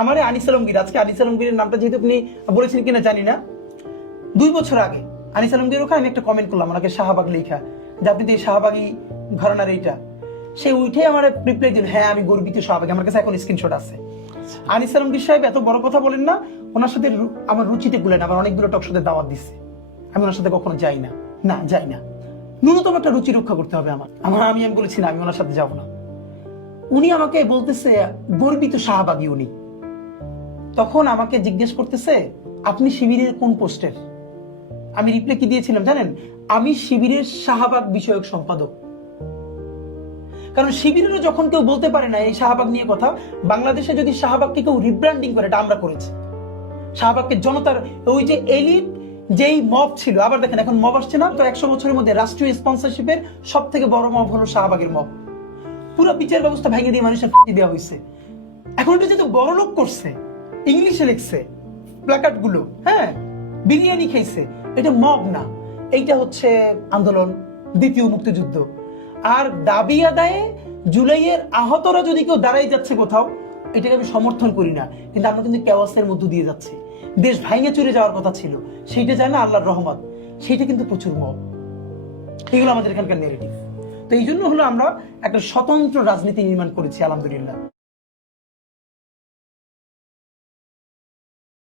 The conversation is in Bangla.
আমারে আনিস আলমগীর, আজকে আনিস আলমগীরের নামটা যেহেতু আপনি বলেছেন কিনা জানি না, 2 বছর আগে আনিস আলমগীর ওখানে আমি একটা কমেন্ট করলাম ওনাকে শাহবাগ লেখা, যে আপনি তো এই শাহবাগী ঘরানার এইটা। সে উঠে আমার রিপ্লাই দিল, হ্যাঁ আমি গর্বিত শাহবাগী, আমার কাছে এখন স্ক্রিনশট আছে। আনিস আলমগীর সাহেব এত বড় কথা বলেন না, ওনার সাথে আমার রুচিতে গুলেন, আমার অনেকগুলো টক সাথে দাওয়াত দিচ্ছে, আমি ওনার সাথে কখনো যাই না, না যাই না। ন্যূনতম একটা রুচি রক্ষা করতে হবে আমি বলেছি না, আমি ওনার সাথে যাবো না। উনি আমাকে বলতেছে গর্বিত শাহবাগী উনি। তখন আমাকে জিজ্ঞেস করতেছে আপনি শিবিরের কোন পোস্টের? আমি রিপ্লাই কি দিয়েছিলাম জানেন? আমি শিবিরের শাহবাগ বিষয়ক সম্পাদক। কারণ শিবিরেরও যখন কেউ বলতে পারে না এই শাহবাগ নিয়ে কথা, বাংলাদেশে যদি শাহবাগকে কেউ রিব্র্যান্ডিং করে, এটা আমরা করেছি। শাহবাগকে জনতার ওই যে এলিট যেই মব ছিল, আবার দেখেন এখন মব আসছে না তো, 100 বছরের মধ্যে রাষ্ট্রীয় স্পন্সরশিপের সব থেকে বড় মব হলো শাহবাগের মব। পুরো বিচার ব্যবস্থা ভেঙে দিয়ে মানুষের দেওয়া হয়েছে। এখন এটা যেহেতু বড় লোক করছে, ইংলিশে লিখছে প্ল্যাকার্ড গুলো, হ্যাঁ বিরিয়ানি খাইছে, এটা মব না, এইটা হচ্ছে আন্দোলন, দ্বিতীয় মুক্তিযুদ্ধ। আর দাবি আদায়ে জুলাইয়ের আহতরা যদি কেউ দাঁড়াই যাচ্ছে কোথাও, এটাকে আমি সমর্থন করি না, কিন্তু আমরা কিন্তু কেওয়াসের মধ্য দিয়ে যাচ্ছি। দেশ ভাঙে চুরে যাওয়ার কথা ছিল, সেইটা যায় না আল্লাহর রহমত, সেইটা কিন্তু প্রচুর মব। এগুলো আমাদের এখানকার নেগেটিভ। তো এই জন্য হলো আমরা একটা স্বতন্ত্র রাজনীতি নির্মাণ করেছি আলহামদুলিল্লাহ।